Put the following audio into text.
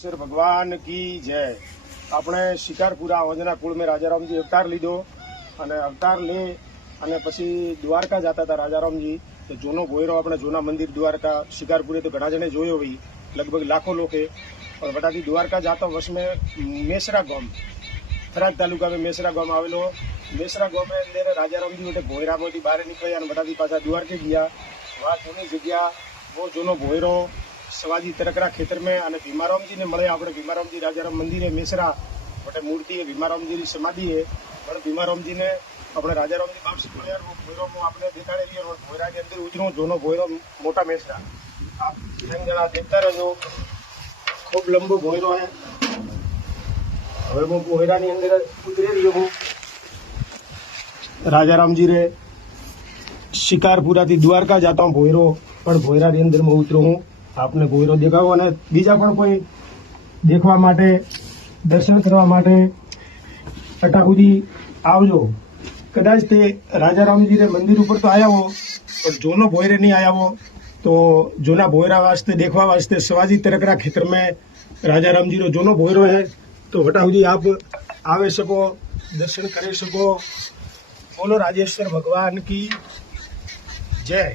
Sir भगवान की जय। આપણે શિકારપુરા વંદના કુળ में રાજારામજી અવતાર લીધો અને અવતાર લે અને પછી દ્વારકા જતા હતા રાજારામજી। તો જૂનો ભોયરો આપણે જૂના મંદિર દ્વારકા શિકારપુરે તો ઘણા જણે જોયો હોય, લગભગ લાખો લોકો। और वटाથી દ્વારકા जाता वर्ष में मेसरा गाम थराद तालुका में मेसरा गाम आवेलो। मेसरा गाम में अंदर राजारामजी वटे भोयराમાંથી બહાર નીકળ્યા અને વટાથી પાછા દ્વારકે ગયા। વા જૂની જગ્યા वो जूनो भोयरो सवाजी तरकरा खेतर में અને ભીમારામજી ने મળે। આપણે ભીમારામજી રાજારામ મંદિર है मेसरा वटे मूर्ति है, भीमारामजी की समाधि है। पर भीमारामजी ने अपने राजारामजी बाप से बोले यार वो भोयरो आपने दिखाड़े लिए और भोयरा के अंदर उतरो दोनों भोयरो मोटा मेसरा आप जरा देखता रहो। खूब लंबो भोयरो है। હવે હું ભોયરાની અંદર ઉતરી રહ્યો હું। રાજારામજી રે શિકારપુરાથી દ્વારકા જતા હું ભોયરો, પણ ભોયરાની અંદર હું ઉતરું હું। આપને ભોયરો દેખાવો અને બીજા પણ કોઈ દેખવા માટે દર્શન કરવા માટે અટા સુધી આવજો। કદાચ તે રાજારામજી રે મંદિર ઉપર તો આયા હો, પણ જૂનો ભોયરે नहीं आया हो। तो जूना भोयरा वास्ते देखवा वास्ते शिवाजी तरकरा क्षेत्र में राजारामजी रो जूनो भोयरो है। तो वटा સુધી आप आवे सको, दर्शन करे सको। बोलो राजेश्वर भगवान की जय।